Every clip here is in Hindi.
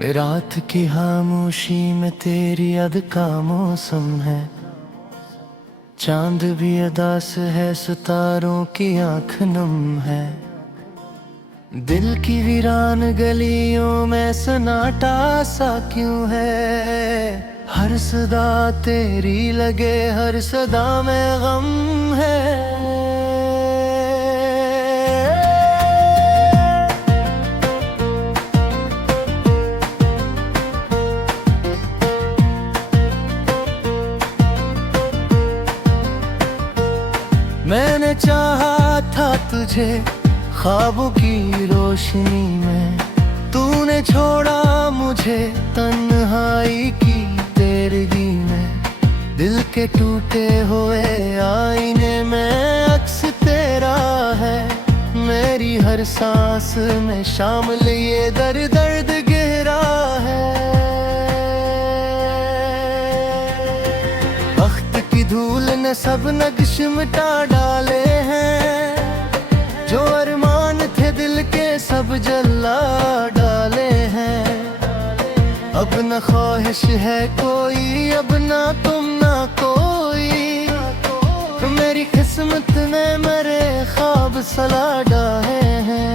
रात की खामोशी में तेरी याद का मौसम है। चांद भी अदास है, सितारों की आंख नम है। दिल की वीरान गलियों में सन्नाटा सा क्यों है। हर सदा तेरी लगे, हर सदा में गम है। मैंने चाहा था तुझे ख्वाबों की रोशनी में, तूने छोड़ा मुझे तन्हाई की तेरगी में। दिल के टूटे हुए आईने में अक्स तेरा है। मेरी हर सांस में शामिल ये दर्द गहरा है। वक्त की धूल ने सब नक्श मिटा डाले हैं। जो अरमान थे दिल के सब जला डाले हैं। अब न ख्वाहिश है कोई, अब ना तुम ना कोई। मेरी किस्मत ने मेरे ख्वाब सला डाले हैं।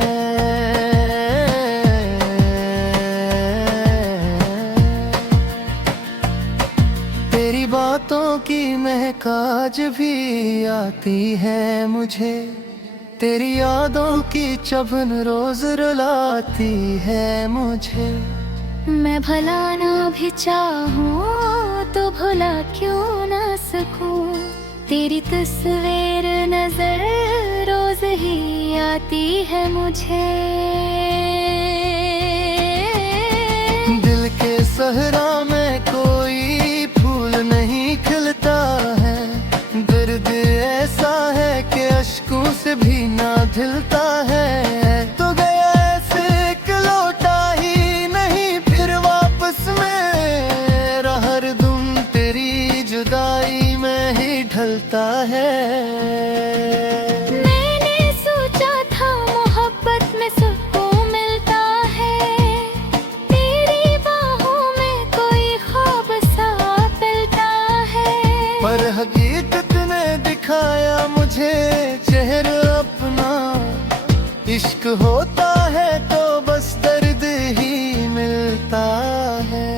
तेरी बातों की महक आज भी आती है मुझे। तेरी यादों की चुभन रोज रुलाती है मुझे। मैं भला ना भी चाहूं तो भुला क्यों ना सकूं। तेरी तस्वीर नजर रोज ही आती है मुझे। दिल के सहरा में कोई फूल नहीं खिलता है। दर्द ऐसा है कि अश्कों से भी ना धिलता है। तो गया ऐसे एक लौटा ही नहीं फिर वापस मेरा हर दम तेरी जुदाई में ही ढलता है। मैंने सोचा था मोहब्बत में सुकून मिलता है। तेरी बाहों में कोई ख्वाब सा पिलता है। पर हकीकत ने दिखाया मुझे चेहरा अपना। इश्क होता है तो बस दर्द ही मिलता है।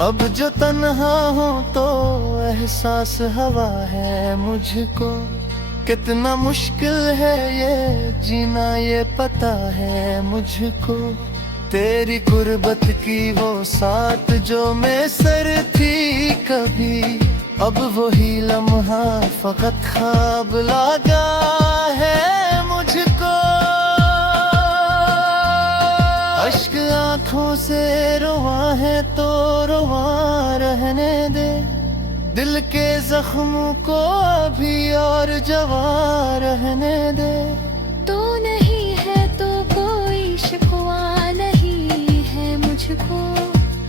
अब जो तन्हा हो तो एहसास हवा है मुझको। कितना मुश्किल है ये जीना ये पता है मुझको। तेरी गुर्बत की वो साथ जो मैं सर थी कभी, अब वही लम्हा फकत ख्वाब लगा है मुझको। अश्क आंखों से रुआ है तो रुआ रहने दे। दिल के जख्मों को अभी और जवा रहने दे। तो नहीं है तो कोई शिकवा नहीं है मुझको।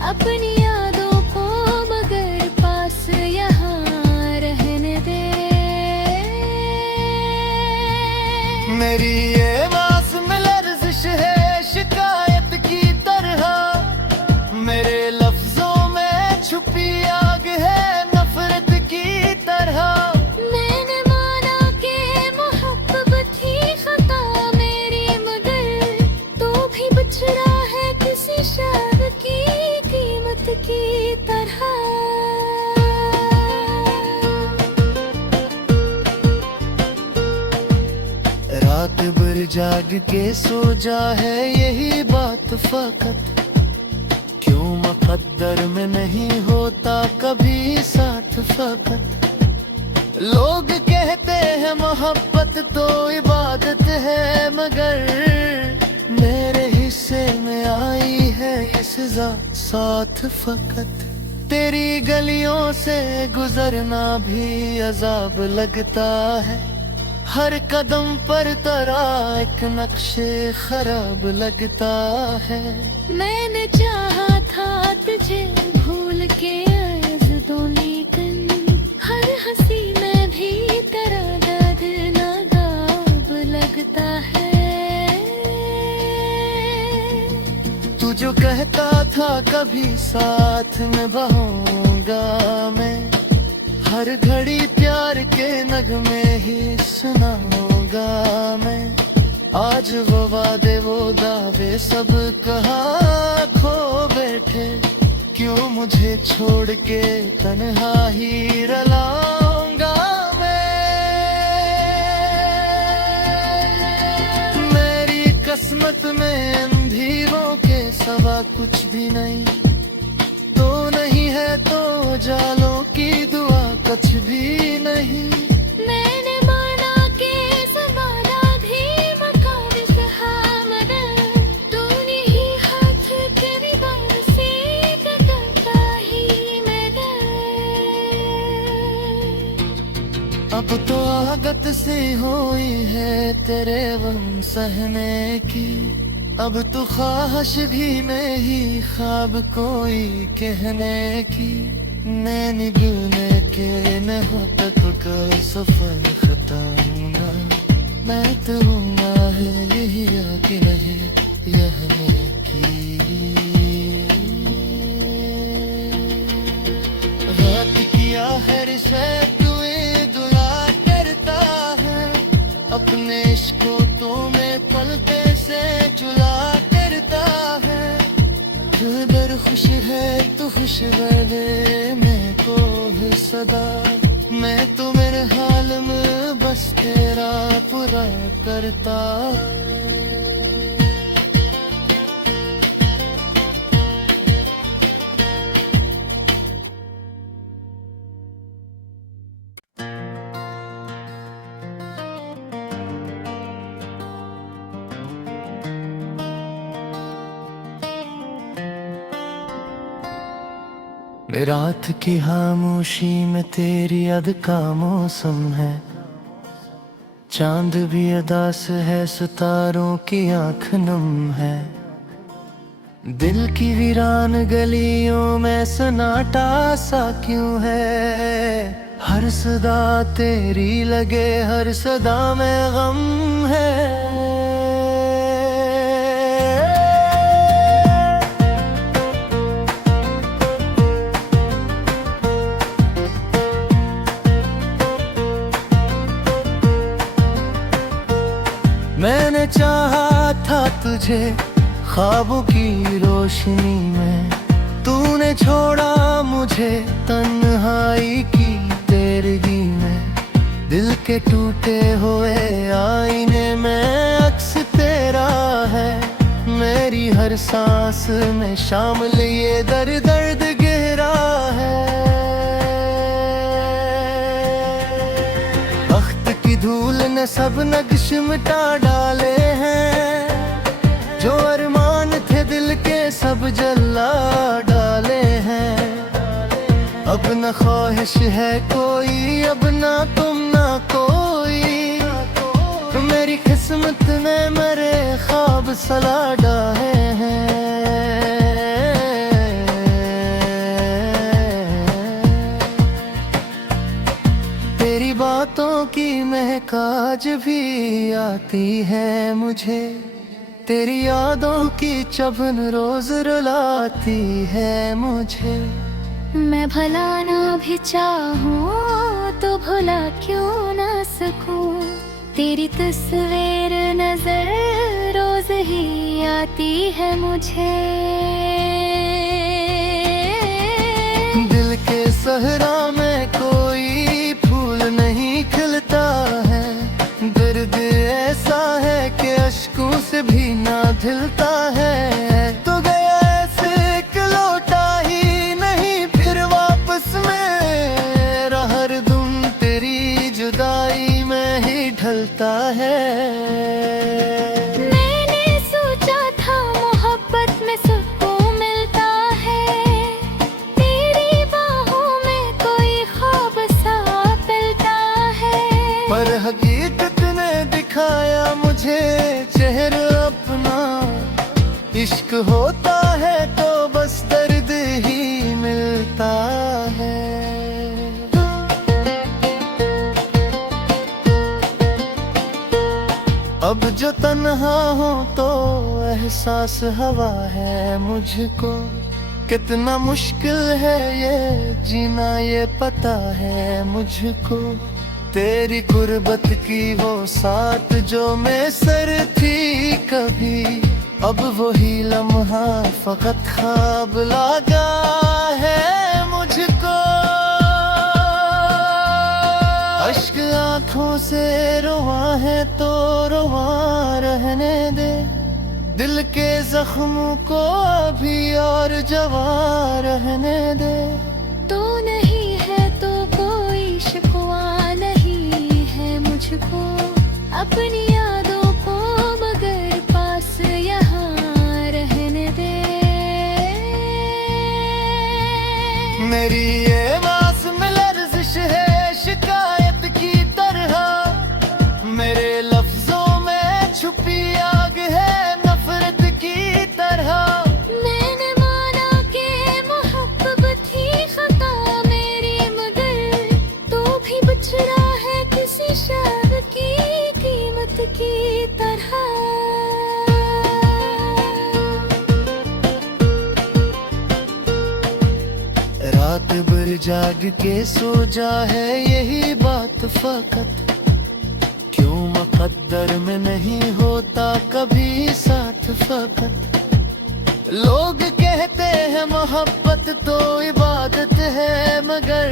अपनी यादों को मगर पास यहाँ रहने दे। मेरी ये आस में लर्जिश है शिकायत की तरह। मेरे लफ्जों में छुपी आग है नफरत की तरह। मैंने माना कि मोहब्बत ही खता मेरी, मगर तो भी बचड़ा है किसी शहर की कीमत की तरह। रात भर जाग के सो जा है यही बात फकत। क्यों मुकद्दर में नहीं होता कभी साथ फकत। लोग कहते हैं मोहब्बत तो इबादत है, मगर मेरे हिस्से में आई है ये सजा साथ फकत। तेरी गलियों से गुजरना भी अजाब लगता है। हर कदम पर तेरा एक नक्शे खराब लगता है। मैंने चाहा था तुझे भूल के आज़दों, लेकिन हर हंसी में भी तेरा दर्द नागाब लग तू जो कहता था कभी साथ निभाऊंगा मैं, हर घड़ी प्यार के नगमे ही सुनाऊंगा मैं। आज वो वादे वो दावे सब कहाँ खो बैठे, क्यों मुझे छोड़ के तन्हा ही रलाऊंगा मैं। मेरी किस्मत में अंधेरों के सवा कुछ भी नहीं, तो नहीं है तो जालों की दुआ कुछ भी नहीं। मैंने माना कि ज़माना भी मकान कहा मगर, तूने ही हाथ तेरी बात से कटका ही मगर। अब तो आदत सी हुई है तेरे गम सहने की, अब तो ख्वाहिश भी नहीं ख्वाब कोई कहने की। नैनी बुने के न हो तक का सफर खताऊंगा, मैं तो हूँगा है यही आके रहे यह की। रात किया हर शे तुए दुआ करता है, अपने इश्को तो मैं पलते से जुला करता है। दिल खुश है तो खुश रहे मैं को है सदा, मैं तो मेरे हाल में बस तेरा पूरा करता। रात की खामोशी में तेरी याद का मौसम है, चांद भी अदास है सितारों की आंख नम है। दिल की वीरान गलियों में सन्नाटा सा क्यों है, हर सदा तेरी लगे हर सदा में गम है। मैंने चाहा था तुझे ख्वाबों की रोशनी में, तूने छोड़ा मुझे तन्हाई की तेरगी में। दिल के टूटे हुए आईने में अक्स तेरा है, मेरी हर सांस में शामिल ये दर्द गहरा है। वक्त की धूल ने सब नक्श मिटा डाले हैं, जो अरमान थे दिल के सब जला डाले हैं। अब न ख्वाहिश है कोई, अब ना तुम ना कोई, मेरी किस्मत ने मेरे ख्वाब सला डाले हैं। तेरी बातों की महक आज भी आती है मुझे, तेरी यादों की चुभन रोज रुलाती है मुझे। मैं भला ना भी चाहूँ तो भला क्यों ना सकूँ, तेरी तस्वीर नजर रोज ही आती है मुझे। दिल के सहरा में कोई फूल नहीं खिलता है, दर्द ऐसा है कि अश्कों से भी ना धिलता है। तो गया ऐसे एक लौटा ही नहीं फिर वापस, मेरा हर दम तेरी जुदाई में ही ढलता है। मैंने सोचा था मोहब्बत में सुकून मिलता है, तेरी बाहों में कोई ख्वाब सा पिलता है। पर हकीकत ने दिखाया मुझे चेहरा अपना, इश्क होता है तो बस दर्द ही मिलता है। अब जो तन्हा हूँ तो एहसास हवा है मुझको, कितना मुश्किल है ये जीना ये पता है मुझको। तेरी गुर्बत की वो साथ जो में सर थी कभी, अब वही लम्हा फकत ख्वाब लगा है मुझको। अश्क आंखों से रुआ है तो रुआ रहने दे, दिल के जख्मों को अभी और जवा रहने दे। तो नहीं है तो कोई शिकवा नहीं है मुझको, अपनी यादों को मगर पास यहाँ रहने दे। मेरी ये मासूम लर्जिश है शिकायत की तरह, मेरे लफ्जों में छुपी आग है नफरत की तरह। मैंने माना कि मोहब्बत थी खता मेरी, मगर तो भी बच रहा है किसी शहर की कीमत की तरह। रात भर जाग के सो जा है यही बात फकत, क्यों मुकद्दर में नहीं होता कभी साथ फकत। लोग कहते हैं मोहब्बत तो इबादत है, मगर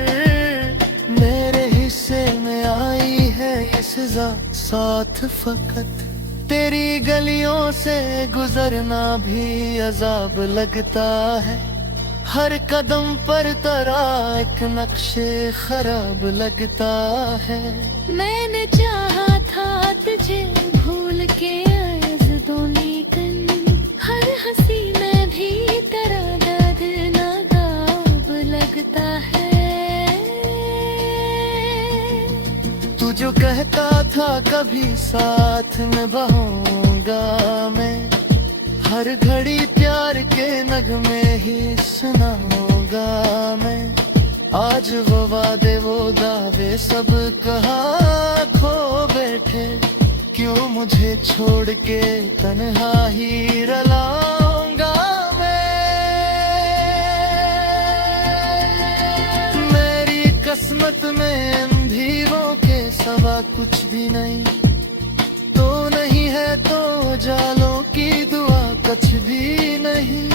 मेरे हिस्से में आई है ये सजा साथ फकत। तेरी गलियों से गुजरना भी अजाब लगता है, हर कदम पर तेरा एक नक्शे खराब लगता है। मैंने चाहा था तुझे भूल के आज़दों, लेकिन हर हंसी में भी तेरा दर्द नायाब लगता है। तू जो कहता था कभी साथ निभाऊंगा मैं, हर घड़ी प्यार के नगमे ही सुनाऊंगा मैं। आज वो वादे वो दावे सब कहाँ खो बैठे, क्यों मुझे छोड़ के तन्हा ही रलाऊंगा मैं। मेरी किस्मत में अंधेरों के सवा कुछ भी नहीं, तो नहीं है तो जालों की दुआ कुछ भी नहीं।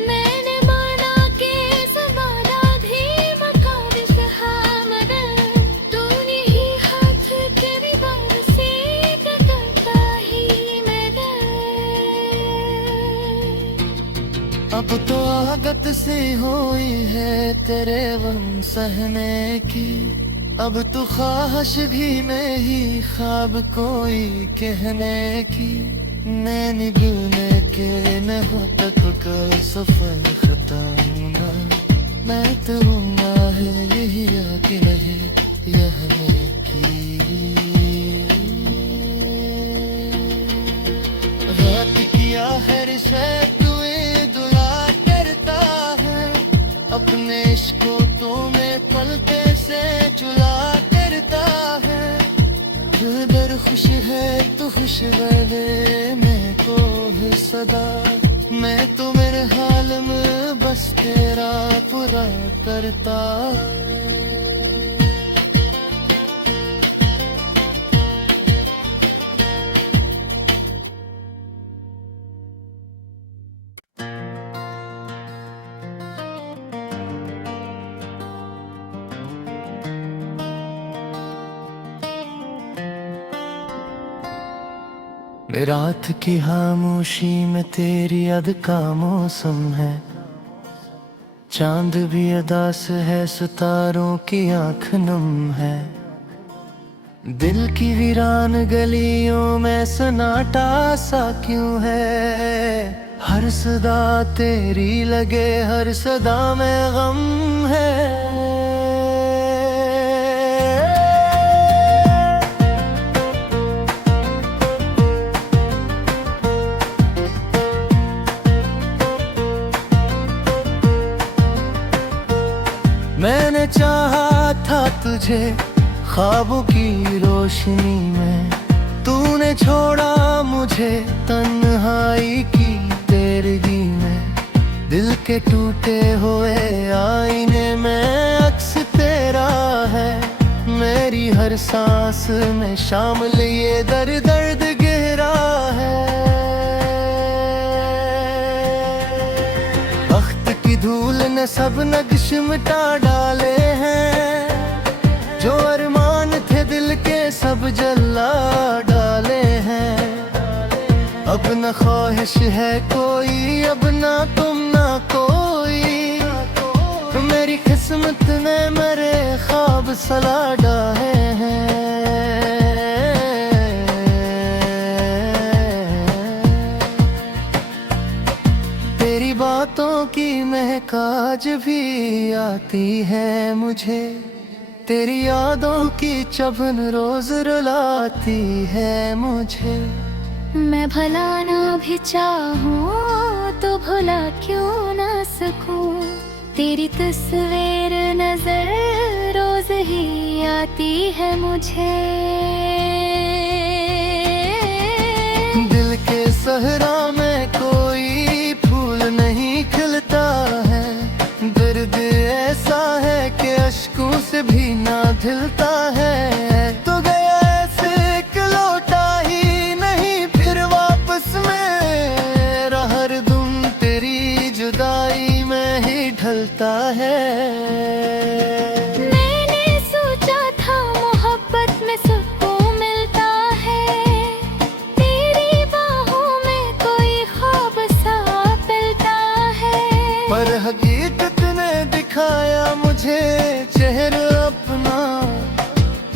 मैंने माना कि ज़माना धीमा काबिज़ है, मगर तूने ही हाथ तेरी बात से करता ही मैंने। अब तो आदत सी हुई है तेरे गम सहने की, अब तो ख्वाहिश भी नहीं ख्वाब कोई कहने की। नैनी गुने के न हो तक का सफर खत्म ना, मैं तो है यही आके रहे यह मेरे की। रात किया है रिश्ते तुए दुआ करता है, अपने इश्को तो में पलके से जुला करता है। दिल खुश है तो खुश रहे मैं को है सदा, मैं तो मेरे हाल में बस तेरा पूरा करता। रात की खामोशी में तेरी याद का मौसम है, चांद भी अदास है सितारों की आंख नम है। दिल की वीरान गलियों में सन्नाटा सा क्यों है, हर सदा तेरी लगे हर सदा में गम है। मैंने चाहा था तुझे ख्वाबों की रोशनी में, तू तूने छोड़ा मुझे तन्हाई की तेरगी में, दिल के टूटे हुए आईने में अक्स तेरा है। मेरी हर सांस में शामिल ये दर्द गहरा है। वक्त की धूल ने सब नक्श मिटा डाले हैं, जो अरमान थे दिल के सब जला डाले हैं। अब न ख्वाहिश है कोई, अब ना तुम ना कोई, मेरी किस्मत ने मेरे ख्वाब सला डाले हैं। तेरी बातों की महक आज भी आती है मुझे, तेरी यादों की चुभन रोज रुलाती है मुझे। मैं भला ना भी चाहूँ तो भुला क्यों ना सकूं, तेरी तस्वीर नजर रोज ही आती है मुझे। दिल के सहरा में कोई फूल नहीं खिलता है, दर्द ऐसा है कि अश्कों से भी ना धिलता है। तो गया ऐसे कि लौटा ही नहीं फिर वापस, मेरा हर दम तेरी जुदाई में ही ढलता है। मैंने सोचा था मोहब्बत में सुकून मिलता है, तेरी बाहों में कोई ख्वाब सा मिलता है। पर हकीकत ने दिखाया मुझे चेहरा अपना,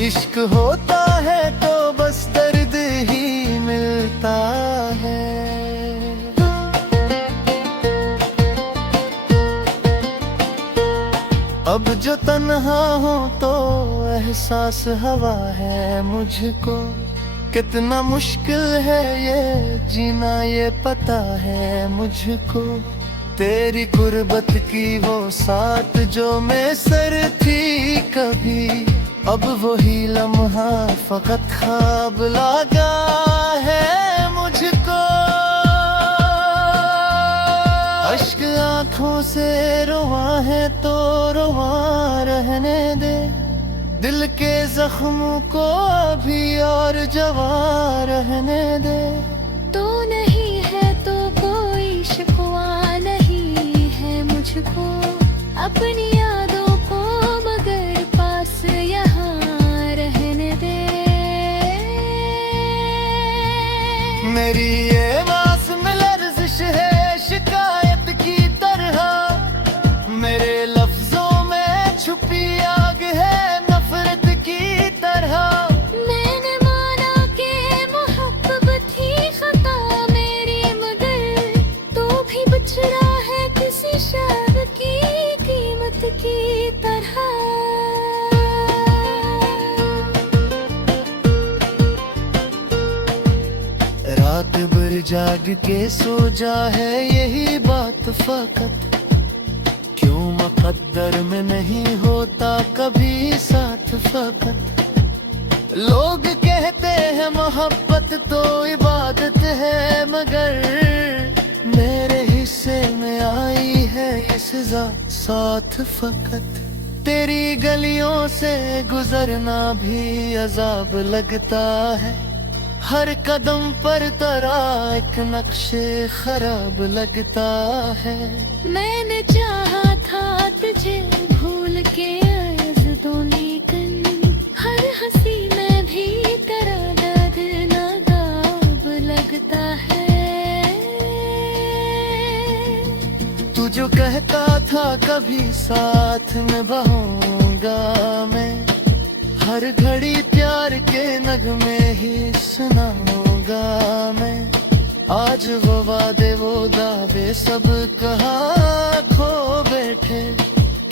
इश्क होता है तो बस दर्द ही मिलता है। अब जो तन्हा हूँ तो एहसास हवा है मुझको, कितना मुश्किल है ये जीना ये पता है मुझको। तेरी गुर्बत की वो साथ जो मैं सर थी कभी, अब वही लम्हा फकत ख्वाब लगा है मुझको। अश्क आँखों से रुआ है तो रुआ रहने दे, दिल के जख्मों को अभी और जवा रहने दे। तो नहीं है तो कोई शिकवा नहीं है मुझको, अपनी यादों को मगर पास यहाँ रहने दे। मेरी ये मास में लर्जिश है शिकायत की तरह, मेरे लफ्जों में छुपी आग है नफरत की तरह। मैंने माना कि मोहब्बत थी खता मेरी, मगर तो भी बच रहा है किसी शर्त की कीमत की तरह। रात भर जाग के सो जा है यही बात फकत, क्यों मुकद्दर में नहीं होता कभी साथ फकत। लोग कहते हैं मोहब्बत तो इबादत है, मगर मेरे हिस्से में आई है ये सजा साथ फकत। तेरी गलियों से गुजरना भी अजाब लगता है, हर कदम पर तेरा एक नक्शे खराब लगता है। मैंने चाहा था तुझे भूल के आयज़दों, लेकिन हर हंसी में भी तेरा दर्द नादाब लगता है। तू जो कहता था कभी साथ निभाऊंगा मैं, हर घड़ी प्यार के नगमे ही सुनाऊंगा मैं। आज वो वादे वो दावे सब कहाँ खो बैठे,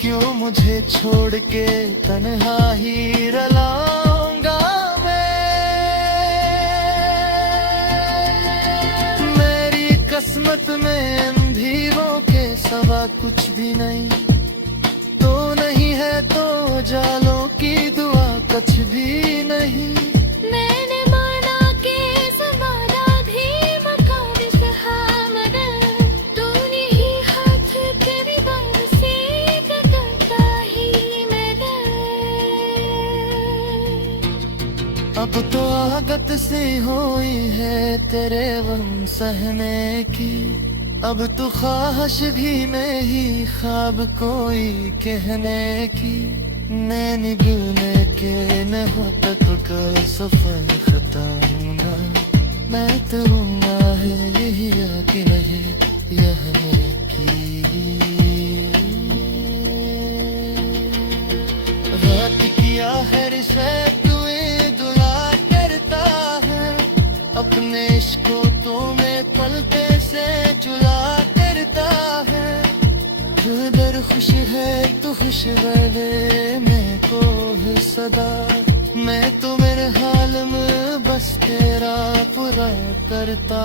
क्यों मुझे छोड़ के तन्हा ही रलाऊंगा मैं। मेरी किस्मत में अंधेरों के सवा कुछ भी नहीं, तो नहीं है तो जालों की दुआ कुछ भी नहीं। मैंने माना कि सी हुई है तेरे गम सहने की, अब तो ख्वाहिश भी नहीं ख्वाब कोई कहने की। नैनी गुने के न होता तो कर सफर खता ना, मैं तो है यही आके रहे यह की। रात किया है रिश्वत तुम्हें दुआ करता है, अपने इश्को तो मैं पलते से जुला करता है। दर खुश है तो खुश बने मैं को है सदा, मैं तो मेरे हाल में बस तेरा पूरा करता।